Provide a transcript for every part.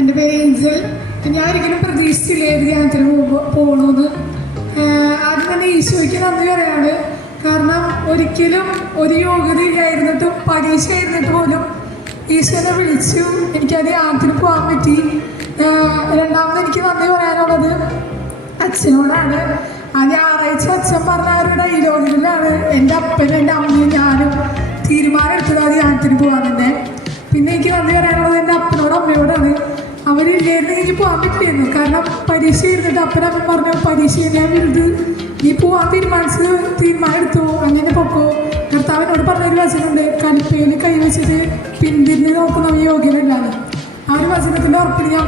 എൻ്റെ പേര് ഏഞ്ചൽ. ഞാൻ ഒരിക്കലും പ്രതീക്ഷിച്ചില്ല ഏത് ധ്യാനത്തിന് പോകണമെന്ന്. ആദ്യം തന്നെ ഈശോയ്ക്ക് നന്ദി പറയാണ്. കാരണം ഒരിക്കലും ഒരു യോഗ്യതയില്ലായിരുന്നിട്ടും പരീക്ഷ ആയിരുന്നിട്ട് പോലും ഈശോനെ വിളിച്ചു എനിക്ക് ആ ധ്യാനത്തിന് പോകാൻ പറ്റി. രണ്ടാമത് എനിക്ക് നന്ദി പറയാനുള്ളത് അച്ഛനോടാണ്. ആ ഞായറാഴ്ച അച്ഛൻ പറഞ്ഞ ആ ഒരു ഡയലോഗിലാണ് എൻ്റെ അപ്പനും എൻ്റെ അമ്മയും ഞാനും തീരുമാനം എടുത്തത് ആ ധ്യാനത്തിന് പോകാൻ തന്നെ. പിന്നെ എനിക്ക് നന്ദി പറയാനുള്ളത് എൻ്റെ അപ്പനോടും അമ്മയോടാണ്. അവരില്ലായിരുന്നു എനിക്ക് പോകാൻ പറ്റിയിരുന്നു. കാരണം പരീക്ഷ ഇരുന്നിട്ട് അപ്പനമ്മ പറഞ്ഞു പരീക്ഷ ഞാൻ വലുത്, നീ പോകാൻ തീരുമാനം എടുത്തു, അങ്ങനെ പൊക്കോ. കർത്താവിനോട് പറഞ്ഞൊരു വചനമുണ്ട്, കലിപ്പയിൽ കൈവച്ചിട്ട് പിന്തിരിഞ്ഞ് നോക്കുന്ന യോഗ്യതയില്ലാതെ. ആ ഒരു വചനത്തിൻ്റെ ഉറപ്പിൽ ഞാൻ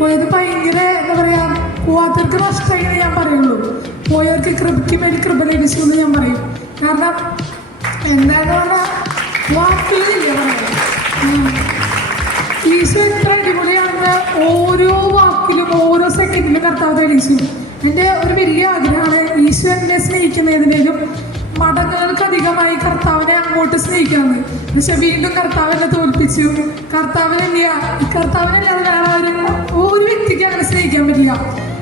പോയത് ഭയങ്കര എന്താ പറയുക, പോവാത്തവർക്ക് നഷ്ടമായി ഞാൻ പറയുള്ളൂ. പോയവർക്ക് കൃപയ്ക്ക് മേൽ കൃപ ലഭിച്ചു എന്ന് ഞാൻ പറയും. കാരണം എന്താണ് പറഞ്ഞാൽ വാക്കുകളില്ല പറയുന്നത്. ഈശോ എത്ര അടിപൊളിയാണെന്ന് ഓരോ വാക്കിലും ഓരോ സെക്കൻഡിലും കർത്താവ് തെളിയിച്ചു. എൻ്റെ ഒരു വലിയ ആഗ്രഹമാണ് ഈശോ എന്നെ സ്നേഹിക്കുന്നതിനേലും മടങ്ങുകൾക്കധികമായി കർത്താവിനെ അങ്ങോട്ട് സ്നേഹിക്കുന്നത്. പക്ഷെ വീണ്ടും കർത്താവിനെ തോൽപ്പിച്ചു. കർത്താവിനല്ലാതെ വേറെ ഒരു വ്യക്തിക്ക് അങ്ങനെ സ്നേഹിക്കാൻ പറ്റില്ല.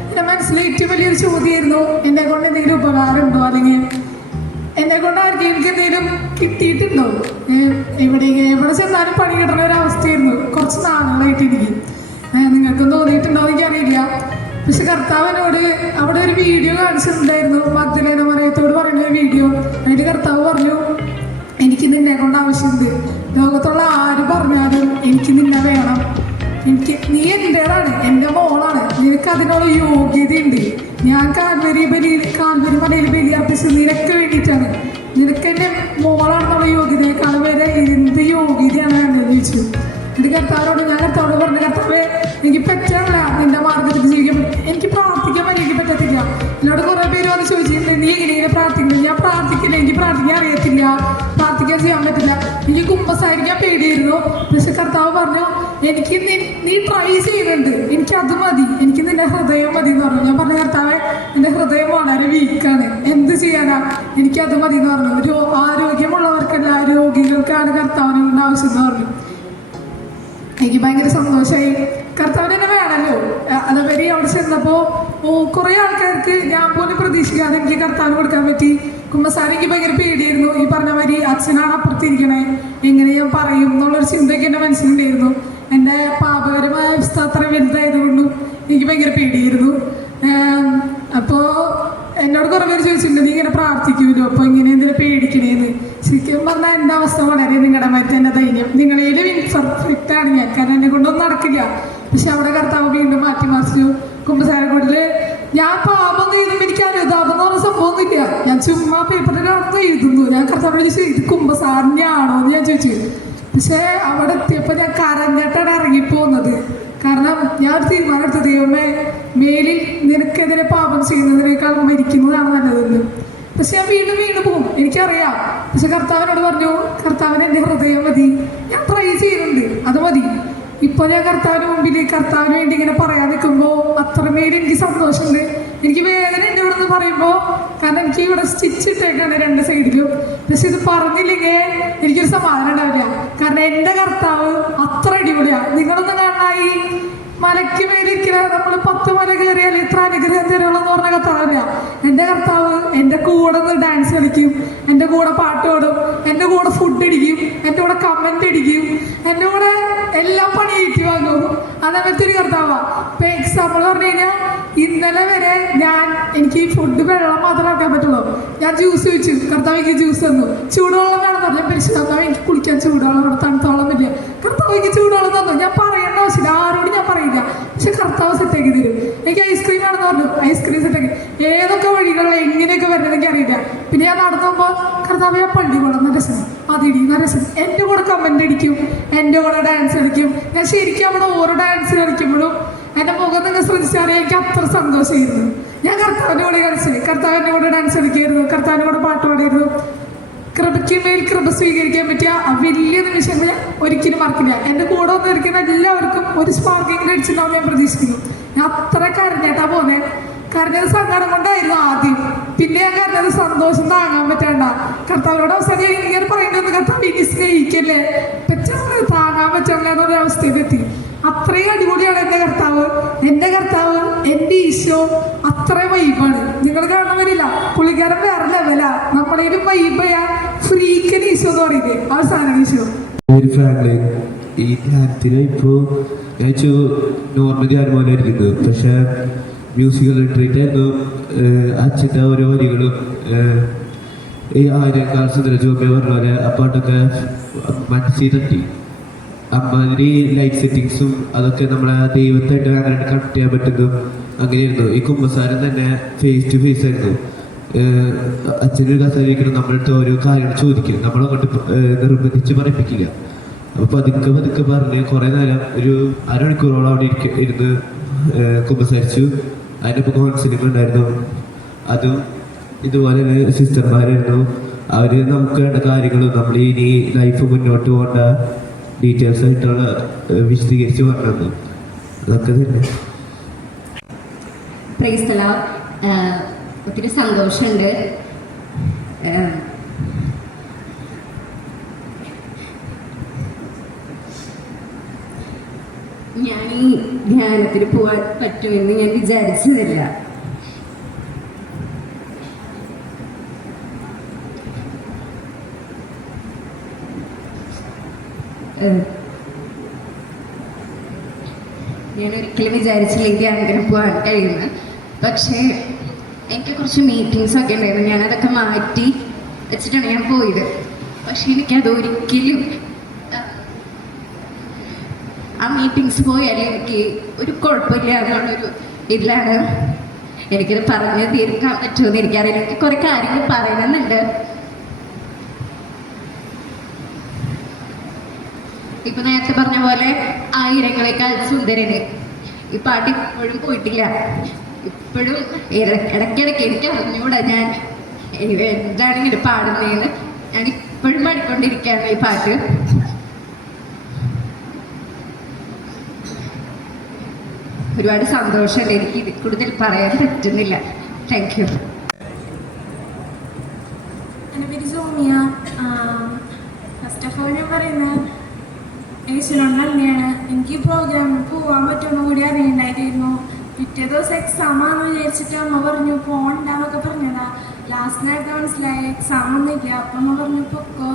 എൻ്റെ മനസ്സിൽ ഏറ്റവും വലിയൊരു ചോദ്യമായിരുന്നു, എന്നെ കൊണ്ട് എന്തെങ്കിലും ഉപകാരമുണ്ടോ, അല്ലെങ്കിൽ എന്നെ കൊണ്ട് ആർക്കെങ്കിലും എന്തെങ്കിലും കിട്ടിയിട്ടുണ്ടോ. എവിടെ ചെന്നാലും പണി കിട്ടുന്ന ഒരവസ്ഥയായിരുന്നു കുറച്ച് നാളുകളായിട്ട് എനിക്ക്. നിങ്ങൾക്കും തോന്നിയിട്ടുണ്ടോ എനിക്കറിയില്ല. പക്ഷെ കർത്താവിനോട് അവിടെ ഒരു വീഡിയോ കാണിച്ചിട്ടുണ്ടായിരുന്നു, മഗ്ദലേന മറിയത്തോട് പറയുന്ന ഒരു വീഡിയോ. അതിൽ കർത്താവ് പറഞ്ഞു, എനിക്ക് നിന്നെ കൊണ്ട് ആവശ്യമുണ്ട്. ലോകത്തുള്ള ആര് പറഞ്ഞാലും എനിക്ക് നിന്നെ വേണം. നീ എൻ്റേതാണ്, എൻ്റെ മോളാണ്. നിനക്ക് അതിനുള്ള യോഗ്യതയുണ്ട്. ഞാൻ കാൽവരി മലയിൽ ബലിയർപ്പിച്ചത് നിനക്ക് വേണ്ടിയിട്ടാണ്. നിനക്ക് എൻ്റെ മോളാണെന്നുള്ള യോഗ്യതയേക്കാൾ വരെ എന്ത് യോഗ്യതയാണ് എന്ന് ചോദിച്ചു. എൻ്റെ കർത്താവിനോട് പറഞ്ഞു, കർത്താവേ എനിക്ക് പറ്റില്ല നിന്റെ മാർഗത്തിൽ ജീവിക്കാൻ. എനിക്ക് പ്രാർത്ഥിക്കാൻ എനിക്ക് പറ്റത്തില്ല. എന്നോട് കുറേ പേര് വന്ന് ചോദിച്ചിട്ടുണ്ട്, നീ എങ്ങനെയാണ് പ്രാർത്ഥിക്കുന്നത്. ഞാൻ പ്രാർത്ഥിക്കില്ല, എനിക്ക് പ്രാർത്ഥിക്കാൻ അറിയത്തില്ല, പ്രാർത്ഥിക്കാൻ ചെയ്യാൻ പറ്റില്ല. എനിക്ക് കുമ്പസാരിക്കാൻ പേടിയായിരുന്നു. പക്ഷെ കർത്താവ് പറഞ്ഞു, എനിക്ക് നീ ട്രൈ ചെയ്യുന്നുണ്ട്, എനിക്കത് മതി, എനിക്ക് നിന്റെ ഹൃദയം മതി എന്ന് പറഞ്ഞു. ഞാൻ പറഞ്ഞു, കർത്താവെ എൻ്റെ ഹൃദയം വളരെ വീക്കാണ്, എന്ത് ചെയ്യാനാ, എനിക്കത് മതി എന്ന് പറഞ്ഞു. ഒരു ആരോഗ്യമുള്ളവർക്കല്ല, രോഗികൾക്കാണ് കർത്താവിനെ ആവശ്യം എന്ന് പറഞ്ഞു. എനിക്ക് ഭയങ്കര സന്തോഷമായി. കർത്താവിന് തന്നെ വേണമല്ലോ. അതുവരെ അവിടെ ചെന്നപ്പോൾ കുറേ ആൾക്കാർക്ക് ഞാൻ പോലും പ്രതീക്ഷിക്കാതെ എനിക്ക് കർത്താവിന് കൊടുക്കാൻ പറ്റി. കുമ്പസാരം എനിക്ക് ഭയങ്കര പേടിയായിരുന്നു. ഈ പറഞ്ഞ മാതിരി അച്ഛനാണ് അപ്പുറത്തിരിക്കണേ, എങ്ങനെ ഞാൻ പറയും എന്നുള്ളൊരു ചിന്തയൊക്കെ എൻ്റെ മനസ്സിലുണ്ടായിരുന്നു. എൻ്റെ പാപകരമായ അവസ്ഥ അത്ര വലുതായതുകൊണ്ടും എനിക്ക് ഭയങ്കര പേടിയായിരുന്നു. അപ്പോൾ എന്നോട് കുറേ പേര് ചോദിച്ചിട്ടുണ്ട്, നീ ഇങ്ങനെ പ്രാർത്ഥിക്കുമല്ലോ, അപ്പോൾ ഇങ്ങനെ എന്തിനാ പേടിക്കണേന്ന്. ശരിക്കും പറഞ്ഞാൽ എൻ്റെ അവസ്ഥ വളരെ നിങ്ങളുടെ മാറ്റി എൻ്റെ ധൈര്യം. നിങ്ങളേലും ഇൻപെർഫെക്റ്റാണ് ഞാൻ, കാരണം എന്നെ കൊണ്ടൊന്നും നടക്കില്ല. പക്ഷെ അവിടെ കർത്താവ് വീണ്ടും മാറ്റിമറിച്ചു. കുമ്പസാരക്കൂടിൽ ഞാൻ പാപം എഴുതുമ്പോൾ എനിക്ക് അനുതാപം എന്ന് പറഞ്ഞ സംഭവമൊന്നുമില്ല. ഞാൻ ചുമ്മാ പേപ്പറിനകത്ത് എഴുതുന്നു. ഞാൻ കർത്താവിനോട് ചോദിച്ചു, ഇത് കുമ്പസാരനാണോ എന്ന് ഞാൻ ചോദിച്ചു. പക്ഷേ അവിടെ എത്തിയപ്പോൾ ഞാൻ കരഞ്ഞിട്ടാണ് ഇറങ്ങിപ്പോകുന്നത്. കാരണം ഞാൻ ഒരു തീരുമാനം എടുത്ത, ദൈവമേ മേലിൽ നിനക്കെതിരെ പാപം ചെയ്യുന്നതിനേക്കാൾ മരിക്കുന്നതാണ് നല്ലതെന്ന്. പക്ഷെ ഞാൻ വീണ്ടും പോകും, എനിക്കറിയാം. പക്ഷെ കർത്താവിനോട് പറഞ്ഞു, കർത്താവിന് എൻ്റെ ഹൃദയം മതി, ഞാൻ ട്രൈ ചെയ്യുന്നുണ്ട്, അത് മതി. ഇപ്പോൾ ഞാൻ കർത്താവിന് മുമ്പിൽ കർത്താവിന് വേണ്ടി ഇങ്ങനെ പറയാൻ നിൽക്കുമ്പോൾ അത്രമേൽ എനിക്ക് സന്തോഷമുണ്ട്. എനിക്ക് വേദന ഉണ്ട് ഇവിടെ നിന്ന് പറയുമ്പോൾ, കാരണം എനിക്ക് ഇവിടെ സ്റ്റിച്ച് ഇട്ടേക്കാണ് 2 സൈഡിലും. പക്ഷെ ഇത് പറഞ്ഞില്ലെങ്കിൽ എനിക്കൊരു സമാധാനം ഉണ്ടാവില്ല. കാരണം എൻ്റെ കർത്താവ് അത്ര അടിപൊളിയാണ്. നിങ്ങളൊന്നും കാണായി മലയ്ക്ക് മേലിരിക്കുന്ന നമ്മൾ 10 മല കയറിയാൽ ഇത്ര അനുഗ്രഹം തരുള്ളൂ എന്ന് പറഞ്ഞ കർത്താവില്ല. എൻ്റെ കർത്താവ് എൻ്റെ കൂടെ നിന്ന് ഡാൻസ് കളിക്കും, എൻ്റെ കൂടെ പാട്ട് പാടും, എൻ്റെ കൂടെ ഫുഡ് അടിക്കും, എൻ്റെ കൂടെ കമൻറ്റ് അടിക്കും, എൻ്റെ കൂടെ എല്ലാം പണി കയറ്റി വാങ്ങും. അതേപോലത്തെ ഒരു കർത്താവാണ്. ഇപ്പം എക്സാമ്പിൾ പറഞ്ഞു കഴിഞ്ഞാൽ, ഇന്നലെ വരെ എനിക്ക് ഫുഡ് വെള്ളം മാത്രമേ ആക്കാൻ പറ്റുള്ളൂ. ഞാൻ ജ്യൂസ് ചോദിച്ചു, കർത്താവ് എനിക്ക് ജ്യൂസ് തന്നു. ചൂടുവെള്ളം വേണം പറഞ്ഞു. ഞാൻ പരിശോധിച്ചു, കർത്താവ് എനിക്ക് കുളിക്കാൻ ചൂടുവെള്ളം വേണം, തണുത്തോളം ഇല്ല. കർത്താവ് എനിക്ക് ചൂടുവെള്ളം തന്നു. ഞാൻ പറയേണ്ട ആവശ്യമില്ല, ആരോടും ഞാൻ പറയില്ല. പക്ഷെ കർത്താവ് സെറ്റാക്കി തരും. എനിക്ക് ഐസ്ക്രീം ആണെന്ന് പറഞ്ഞു, ഐസ്ക്രീം സെറ്റാക്കി. ഏതൊക്കെ വഴികളിൽ എങ്ങനെയൊക്കെ വരണം എനിക്ക് അറിയില്ല. പിന്നെ ഞാൻ നടന്നു പോകുമ്പോൾ, കർത്താവ് ഞാൻ പള്ളി പോകണം, നല്ല രസം, അതിടി നല്ല രസം. എൻ്റെ കൂടെ കമൻ്റ് അടിക്കും, എൻ്റെ കൂടെ ഡാൻസ് കളിക്കും. ഞാൻ ശരിക്കും അവിടെ ഓരോ ഡാൻസ് കളിക്കുമ്പോഴും എൻ്റെ മുഖം നിങ്ങൾ ശ്രദ്ധിച്ചാൽ എനിക്ക് അത്ര സന്തോഷമായിരുന്നു. ഞാൻ കർത്താവിൻ്റെ കൂടെ കളിച്ചേ, കർത്താവിൻ്റെ കൂടെ ഡാൻസ് കളിക്കായിരുന്നു, കർത്താവിൻ്റെ കൂടെ പാട്ട് പാടിയിരുന്നു. കൃപയ്ക്ക് മേൽ കൃപ സ്വീകരിക്കാൻ പറ്റിയ ആ വലിയ നിമിഷങ്ങൾ ഞാൻ ഒരിക്കലും മറക്കില്ല. എൻ്റെ കൂടെ വന്ന് ഇരിക്കുന്ന എല്ലാവർക്കും ഒരു സ്പാർക്കിംഗ് അടിച്ചിട്ടുണ്ടാവും ഞാൻ പ്രതീക്ഷിക്കുന്നു. ഞാൻ അത്ര കരഞ്ഞേട്ടാ പോന്നെ. കരഞ്ഞത് സങ്കടം കൊണ്ടായിരുന്നു ആദ്യം, പിന്നെ ഞാൻ കരഞ്ഞത് സന്തോഷം താങ്ങാൻ പറ്റേണ്ട. കർത്താവിനോട് അവസാനം ഇങ്ങനെ പറയുന്നത്, കർത്താവ് ഇനി സ്നേഹിക്കല്ലേ, പറ്റുന്നത് താങ്ങാൻ പറ്റുള്ള എന്നൊരു അവസ്ഥയിലെത്തി. അത്രയും അടിപൊളിയാണ് എൻ്റെ കർത്താവ് എൻ്റെ ഈശോ. അത്ര വൈബാണ്. നിങ്ങൾ കാണുന്നവരില്ല, പുള്ളിക്കാരൻ വേറെ ലെവലാ. നമ്മളേലും വൈബയാ ഫ്രീക്കൻ ഈശോ എന്ന് പറയുന്നത് അവസാനം ഈശോ. ഈ ധ്യാനത്തിന് ഇപ്പോൾ ഞാൻ നോർമൽ ധ്യാനം പോലെ ഇരിക്കുന്നത്, പക്ഷെ മ്യൂസിക്കൽ റിട്രീറ്റ് ആയിരുന്നു. അച്ഛൻ്റെ ഓരോ വരികളും ഈ ആയിരക്കാൾ സുന്ദരജോമ പറഞ്ഞ പോലെ ആ പാട്ടൊക്കെ മനസ്സിൽ തട്ടി. അമ്മാതിരി ലൈറ്റ് സെറ്റിങ്സും അതൊക്കെ നമ്മളെ ദൈവത്തായിട്ട് അങ്ങനെ കണക്ട് ചെയ്യാൻ പറ്റുന്നതും അങ്ങനെയായിരുന്നു. ഈ കുമ്പസാരം തന്നെ ഫേസ് ടു ഫേസ് ആയിരുന്നു. അച്ഛനൊരു കഥയിരിക്കണം, നമ്മളടുത്ത് ഓരോ കാര്യങ്ങൾ ചോദിക്കും, നമ്മളങ്ങോട്ട് നിർബന്ധിച്ച് പറയിപ്പിക്കില്ല. അപ്പോൾ പതുക്കെ പറഞ്ഞ് കുറേ നേരം ഒരു അരമണിക്കൂറോളം അവിടെ ഇരുന്ന് കുമ്പസാരിച്ചു. അതിനൊപ്പം കൗൺസിലിംഗ് ഉണ്ടായിരുന്നു. അതും ഇതുപോലെ തന്നെ സിസ്റ്റർമാരായിരുന്നു. അവർ നമുക്ക് വേണ്ട കാര്യങ്ങളും നമ്മൾ ഇനി ലൈഫ് മുന്നോട്ട് പോകേണ്ട ഡീറ്റെയിൽസ് ആയിട്ടുള്ള വിശദീകരിച്ച് പറഞ്ഞത് അതൊക്കെ തന്നെ. Praise the Lord. ഒത്തിരി സന്തോഷമുണ്ട്. ഞാൻ ഈ ധ്യാനത്തിന് പോകാൻ പറ്റുമെന്ന് ഞാൻ വിചാരിച്ചതില്ല. ഞാൻ ഒരിക്കലും വിചാരിച്ചില്ല ഈ ധ്യാനത്തിന് പോകാൻ കഴിയുന്നത്. പക്ഷേ എനിക്ക് കുറച്ച് മീറ്റിങ്സ് ഒക്കെ ഉണ്ടായിരുന്നു. ഞാനതൊക്കെ മാറ്റി വെച്ചിട്ടാണ് ഞാൻ പോയത്. പക്ഷെ എനിക്കത് ഒരിക്കലും ആ മീറ്റിങ്സ് പോയാൽ എനിക്ക് ഒരു കുഴപ്പമില്ല എന്നുള്ളൊരു ഇതിലാണ്. എനിക്കത് പറഞ്ഞ് തീർക്കാൻ പറ്റുമെന്ന് എനിക്കറിയില്ല. എനിക്ക് കുറേ കാര്യങ്ങൾ പറയണമെന്നുണ്ട്. ഇപ്പൊ നേരത്തെ പറഞ്ഞ പോലെ ആയിരങ്ങളെക്കാൾ സുന്ദരന് ഈ പാട്ട് ഇപ്പോഴും പോയിട്ടില്ല. ഇപ്പോഴും ഇടയ്ക്കിടയ്ക്ക് എനിക്ക് അറിഞ്ഞുകൂടാ ഞാൻ എന്താണ് ഇങ്ങനെ പാടുന്നതെന്ന്. ഞാൻ ഇപ്പോഴും പാടിക്കൊണ്ടിരിക്കുകയാണ് ഈ പാട്ട്. ഒരുപാട് സന്തോഷമുണ്ട്. എനിക്ക് ഇത് കൂടുതൽ പറയാൻ പറ്റുന്നില്ല. Thank you. എൻ്റെ പേര് സോമിയ. ഫസ്റ്റ് ഓഫ് ഓൾ ഞാൻ പറയുന്നത് യേശുവിനോട് നന്ദിയാണ്. എനിക്ക് ഈ പ്രോഗ്രാമിൽ പോകാൻ പറ്റുമെന്ന് കൂടി അറിയണ്ടായിരുന്നു. പിറ്റേ ദിവസം എക്സാം ആണെന്ന് വിചാരിച്ചിട്ട് അമ്മ പറഞ്ഞു പോകണ്ടെന്നൊക്കെ പറഞ്ഞതാ. ലാസ്റ്റ് നേരത്തെ മനസ്സിലായി എക്സാം ഒന്നുമില്ല. അപ്പം അമ്മ പറഞ്ഞു പൊക്കോ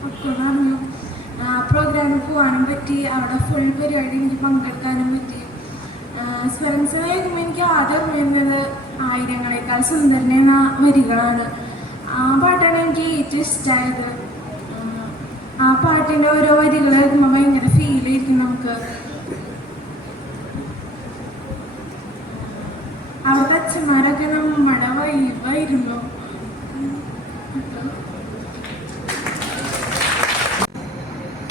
എന്ന് പറഞ്ഞു. പ്രോഗ്രാമിൽ പോകാനും പറ്റി. അവിടെ ഫുൾ പരിപാടി എനിക്ക് പങ്കെടുക്കാനും പറ്റി. സ്പെറൻസ് കേൾക്കുമ്പോൾ എനിക്ക് ആദ്യം ഓർമ്മയുന്നത് ആയിരങ്ങളെക്കാൾ സുന്ദരനെ എന്ന വരികളാണ്. ആ പാട്ടാണ് എനിക്ക് ഏറ്റവും ഇഷ്ടമായത്. ആ പാട്ടിൻ്റെ ഓരോ വരികൾ കേൾക്കുമ്പോൾ ഭയങ്കര ഫീൽ ചെയ്തിരിക്കും നമുക്ക്. അവിടുത്തെ അച്ഛന്മാരൊക്കെ നമ്മുടെ വൈബായിരുന്നു.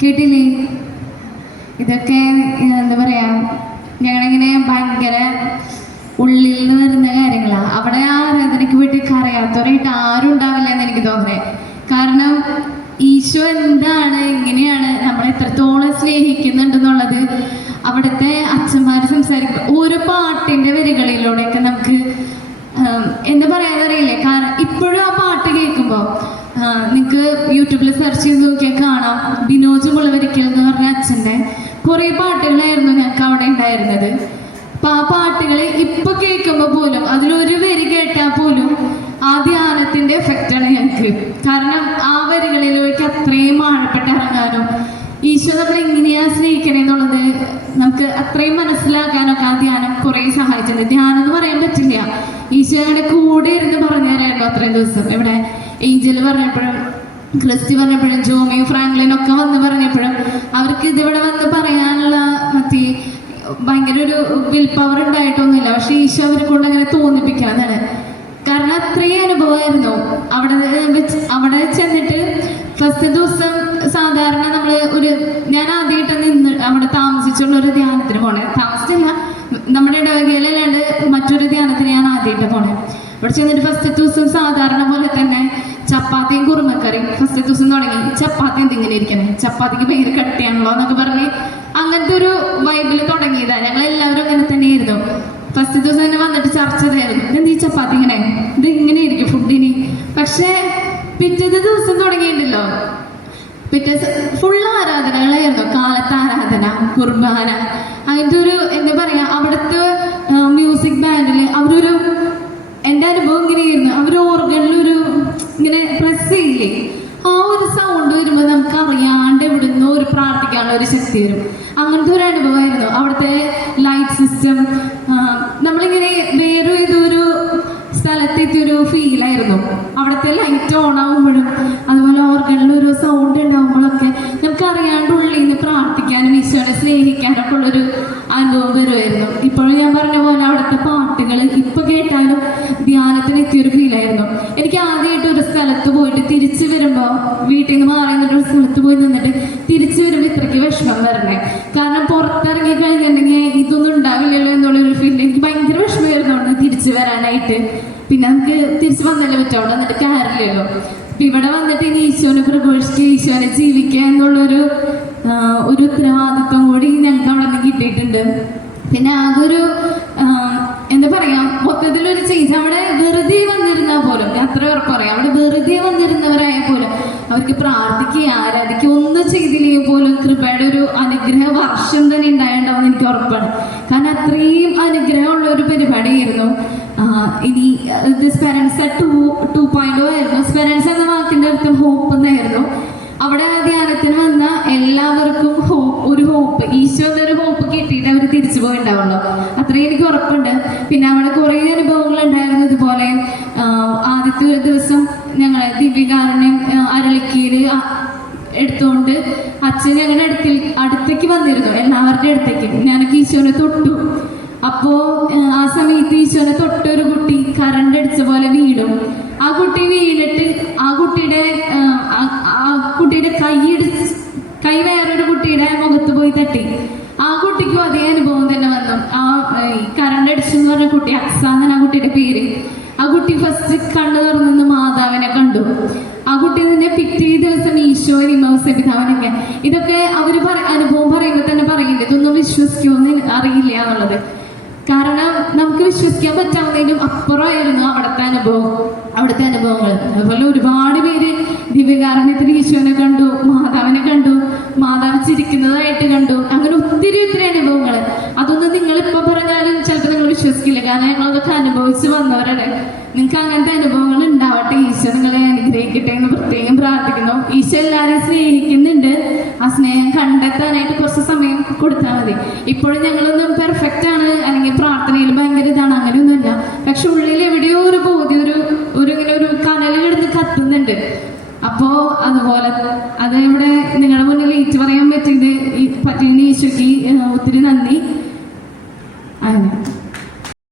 കേട്ടില്ലേ? ഇതൊക്കെ എന്താ പറയാ, ഞങ്ങളിങ്ങനെ ഭയങ്കര ഉള്ളിൽ നിന്ന് വരുന്ന കാര്യങ്ങളാണ്. അവിടെ ആ ആരാധനയ്ക്ക് വേണ്ടി അറിയാത്തവരായിട്ട് ആരും ഉണ്ടാവില്ല എന്ന് എനിക്ക് തോന്നുന്നത്. കാരണം ഈശോ എന്താണ്, എങ്ങനെയാണ് നമ്മളെ എത്രത്തോളം സ്നേഹിക്കുന്നുണ്ടെന്നുള്ളത് അവിടുത്തെ അച്ഛന്മാർ സംസാരിക്കും. ഓരോ പാട്ടിൻ്റെ വരികളിലൂടെയൊക്കെ നമുക്ക് എന്താ പറയാനറിയില്ലേ. കാരണം ഇപ്പോഴും ആ പാട്ട് കേൾക്കുമ്പോൾ നിങ്ങൾക്ക് യൂട്യൂബിൽ സെർച്ച് ചെയ്ത് നോക്കിയാൽ കാണാം. ബിനോജ് മുളവരിക്കൽ എന്ന് പറഞ്ഞ അച്ഛൻ്റെ കുറേ പാട്ടുകളായിരുന്നു ഞങ്ങൾക്ക് അവിടെ ഉണ്ടായിരുന്നത്. അപ്പം ആ പാട്ടുകൾ ഇപ്പം കേൾക്കുമ്പോൾ പോലും അതിലൊരു വരി കേട്ടാൽ പോലും ആ ധ്യാനത്തിൻ്റെ എഫക്റ്റാണ് ഞങ്ങൾക്ക്. കാരണം ആ വരികളിലേക്ക് അത്രയും ആഴപ്പെട്ട് ഇറങ്ങാനും ഈശോ നമ്മൾ എങ്ങനെയാണ് സ്നേഹിക്കണേന്നുള്ളത് നമുക്ക് അത്രയും മനസ്സിലാക്കാനൊക്കെ ആ ധ്യാനം കുറേ സഹായിച്ചിട്ടുണ്ട്. ധ്യാനം എന്ന് പറയാൻ പറ്റില്ല, ഈശോ ഞങ്ങളുടെ കൂടെ ഇരുന്ന് പറഞ്ഞു തരായിരുന്നു അത്രയും ദിവസം. ഇവിടെ ഏഞ്ചൽ പറഞ്ഞപ്പോഴും ക്രിസ്റ്റി പറഞ്ഞപ്പോഴും ജോമിയും ഫ്രാങ്ക്ലിനും ഒക്കെ വന്ന് പറഞ്ഞപ്പോഴും അവർക്ക് ഇതിവിടെ വന്ന് പറയാനുള്ള ഭയങ്കര ഒരു വിൽ പവർ ഉണ്ടായിട്ടൊന്നുമില്ല. പക്ഷെ ഈശോ അവരെ കൊണ്ട് അങ്ങനെ തോന്നിപ്പിക്കാന്നാണ്. കാരണം അത്രയും അനുഭവമായിരുന്നു. അവിടെ ചെന്നിട്ട് ഫസ്റ്റ് ദിവസം സാധാരണ നമ്മൾ ഞാൻ ആദ്യമായിട്ട് നിന്ന് അവിടെ താമസിച്ചുള്ള ഒരു ധ്യാനത്തിന് പോണേ. താമസിച്ചില്ല, നമ്മുടെ ഇടവകയിലല്ലാണ്ട് മറ്റൊരു ധ്യാനത്തിന് ഞാൻ ആദ്യമായിട്ട് പോണേ. അവിടെ ചെന്നിട്ട് ഫസ്റ്റ് ദിവസം സാധാരണ പോലെ തന്നെ ചപ്പാത്തിയും കുറുമക്കറിയും. ഫസ്റ്റ് ദിവസം തുടങ്ങി ചപ്പാത്തി എന്തിങ്ങനെ ഇരിക്കണേ, ചപ്പാത്തിക്ക് ഭയങ്കര കട്ടിയാണല്ലോ എന്നൊക്കെ പറഞ്ഞ് അങ്ങനത്തെ ഒരു വൈബിൽ തുടങ്ങിയതാണ്. ഞങ്ങളെല്ലാവരും അങ്ങനെ തന്നെയായിരുന്നു. ഫസ്റ്റ് ദിവസം തന്നെ വന്നിട്ട് ചർച്ച ചെയ്തായിരുന്നു, ഇതെന്ത് ഈ ചപ്പാത്തി ഇങ്ങനെ, ഇത് ഇങ്ങനെ ഇരിക്കും ഫുഡിന്. പക്ഷേ പിറ്റേ ദിവസം തുടങ്ങിയിട്ടുണ്ടല്ലോ, പിറ്റേ ഫുൾ ആരാധനകളെ ആരാധന, കുർബാന, അങ്ങനത്തെ ഒരു എന്താ പറയുക, അവിടുത്തെ മ്യൂസിക് ബാൻഡിൽ അവരൊരു, എൻ്റെ അനുഭവം ഇങ്ങനെയായിരുന്നു, അവർ ഓർഗനിലൊരു ഇങ്ങനെ പ്രസ് ചെയ്യില്ലേ, ആ ഒരു സൗണ്ട് വരുമ്പോൾ നമുക്ക് അറിയാണ്ട് എവിടുന്നോ ഒരു പ്രാർത്ഥിക്കാനുള്ള ഒരു ശക്തി വരും. അങ്ങനത്തെ ഒരു അനുഭവമായിരുന്നു അവിടുത്തെ ലൈറ്റ് സിസ്റ്റം. നമ്മളിങ്ങനെ വേറെ ഇതൊരു സ്ഥലത്തെത്തിയൊരു ഫീലായിരുന്നു. അവിടുത്തെ ലൈറ്റ് ഓൺ ആകുമ്പോഴും അതുപോലെ ഓർഗനിലൊരു സൗണ്ട് ഉണ്ടാകുമ്പോഴൊക്കെ നമുക്ക് അറിയാണ്ട് ഉള്ളിൽ നിന്ന് പ്രാർത്ഥിക്കാനും ഈശോനെ സ്നേഹിക്കാനൊക്കെ ഉള്ളൊരു അനുഭവം വരുമായിരുന്നു. ഇപ്പോഴും ഞാൻ പറഞ്ഞ പോലെ അവിടുത്തെ പാട്ടുകൾ ഇപ്പം കേട്ടാലും ധ്യാനത്തിന് എത്തിയൊരു ഫീലായിരുന്നു. എനിക്ക് ആദ്യമായിട്ട് ഒരു സ്ഥലത്ത് പോയിട്ട് തിരിച്ചു വരുമ്പോൾ, വീട്ടിൽ നിന്ന് മാറി നിന്നിട്ട് ഒരു സ്ഥലത്ത് പോയി നിന്നിട്ട് തിരിച്ചു വരുമ്പോൾ ഇത്രയ്ക്ക് വിഷമം വരണേ. കാരണം പുറത്തിറങ്ങി കഴിഞ്ഞിട്ടുണ്ടെങ്കിൽ ഇതൊന്നും ഉണ്ടാവില്ലല്ലോ എന്നുള്ളൊരു ഫീൽ എനിക്ക് ഭയങ്കര വിഷമമായിരുന്നു തിരിച്ചു വരാനായിട്ട്. പിന്നെ നമുക്ക് തിരിച്ച് വന്നല്ലേ പറ്റും, അവിടെ വന്നിട്ട് കാര്യമില്ലല്ലോ. അപ്പം ഇവിടെ വന്നിട്ട് ഇനി ഈശോനെ പ്രഘോഷിച്ച് ഈശോനെ ജീവിക്കുക എന്നുള്ളൊരു ഉത്തരവാദിത്വം കൂടി ഞങ്ങൾക്ക് അവിടെ നിന്ന് കിട്ടിയിട്ടുണ്ട്. പിന്നെ അതൊരു എന്താ പറയാ, മൊത്തത്തിലൊരു ചേഞ്ച്. അവിടെ വെറുതെ വന്നിരുന്നാൽ പോലും, അത്ര ഉറപ്പ് പറയാം, അവിടെ വെറുതെ വന്നിരുന്നവരായ പോലും അവർക്ക് പ്രാർത്ഥിക്കുക, ആരാധിക്കുക ഒന്നും ചെയ്തില്ലെങ്കിൽ പോലും കൃപയുടെ ഒരു അനുഗ്രഹ വർഷം തന്നെ ഉണ്ടായിട്ടുണ്ടാവുമെന്ന് എനിക്ക് ഉറപ്പാണ്. കാരണം അത്രയും അനുഗ്രഹമുള്ള ഒരു പരിപാടിയായിരുന്നു. ഇനി ഇത് സ്പെറൻസ 2.0 ആയിരുന്നു. സ്പെറൻസ എന്ന വാക്കിൻ്റെ അർത്ഥം ഹോപ്പ് എന്നായിരുന്നു. അവിടെ ധ്യാനത്തിന് വന്ന എല്ലാവർക്കും ഒരു ഹോപ്പ്, ഈശോ എന്നൊരു ഹോപ്പ് കിട്ടിയിട്ട് അവർ തിരിച്ചു പോയിണ്ടാവുള്ളൂ, അത്രയും എനിക്ക് ഉറപ്പുണ്ട്. പിന്നെ അവിടെ കുറേ അനുഭവങ്ങൾ ഉണ്ടായിരുന്നു. ഇതുപോലെ ആദ്യത്തെ ഒരു ദിവസം ഞങ്ങൾ ദിവ്യകാരുണ്യം അരളിക്കയിൽ എടുത്തുകൊണ്ട് അച്ഛൻ ഞങ്ങളുടെ അടുത്തേക്ക് വന്നിരുന്നു, എല്ലാവരുടെ അടുത്തേക്ക്. ഞാനൊക്കെ ഈശോനെ തൊട്ടു. അപ്പോൾ ആ സമയത്ത് ഈശോനെ തൊട്ടൊരു കുട്ടി കറണ്ട് അടിച്ച പോലെ വീടും. ആ കുട്ടി വീണിട്ട് ആ കുട്ടിയുടെ കൈ വേറൊരു കുട്ടിയുടെ മുഖത്ത് പോയി തട്ടി. ആ കുട്ടിക്കും അതേ അനുഭവം തന്നെ വന്നു. കറണ്ട് അടിച്ചെന്ന് പറഞ്ഞ കുട്ടി, അക്സ എന്നാണ് ആ കുട്ടിയുടെ പേര്. ആ കുട്ടി ഫസ്റ്റ് കണ്ണു തുറന്നു മാതാവിനെ കണ്ടു. ആ കുട്ടി തന്നെ പിറ്റേ ദിവസം ഈശോയും പിതാവിനൊക്കെ. ഇതൊക്കെ അവർ അനുഭവം പറയുമ്പോൾ തന്നെ പറയുന്നുണ്ട്, ഇതൊന്നും വിശ്വസിക്കുമെന്ന് അറിയില്ല എന്നുള്ളത്. കാരണം നമുക്ക് വിശ്വസിക്കാൻ പറ്റാവുന്നതിനും അപ്പുറമായിരുന്നു അവിടുത്തെ അനുഭവങ്ങൾ. അതുപോലെ ഒരുപാട് പേര് ദിവ്യകാരുണ്യത്തിൽ ഈശോനെ കണ്ടു, മാതാവിനെ കണ്ടു, മാതാവ് ചിരിക്കുന്നതായിട്ട് കണ്ടു. അങ്ങനെ ഒത്തിരി അനുഭവങ്ങൾ. അതൊന്നും നിങ്ങളിപ്പോൾ പറഞ്ഞാലും ചിലപ്പോൾ നിങ്ങൾ വിശ്വസിക്കില്ല, കാരണം ഞങ്ങളതൊക്കെ അനുഭവിച്ച് വന്നവരാണ്. നിങ്ങൾക്ക് അങ്ങനത്തെ അനുഭവങ്ങൾ ഉണ്ടാവട്ടെ, ഈശോ നിങ്ങളെ അനുഗ്രഹിക്കട്ടെ എന്ന് പ്രത്യേകം പ്രാർത്ഥിക്കുന്നു. ഈശോ എല്ലാവരെയും സ്നേഹിക്കുന്നുണ്ട്. ആ സ്നേഹം കണ്ടെത്താനായിട്ട് കുറച്ച് സമയം കൊടുത്താൽ മതി. ഇപ്പോഴും ഞങ്ങളൊന്നും പെർഫെക്റ്റ് ആണ് അല്ലെങ്കിൽ പ്രാർത്ഥനയിൽ ഭയങ്കര ഇതാണ്, അങ്ങനെയൊന്നുമില്ല. പക്ഷെ ഉള്ളിൽ എവിടെയോ ഒരു ബോധ്യം, ഇങ്ങനെ ഒരു കനലിലെടുത്ത് കത്തുന്നുണ്ട്. അപ്പോൾ അതുപോലെ അത് ഇവിടെ നിങ്ങളുടെ മുന്നിൽ ഏറ്റു പറയാൻ പറ്റിയത് ഈശോയ്ക്ക് ഒത്തിരി നന്ദി. അങ്ങനെ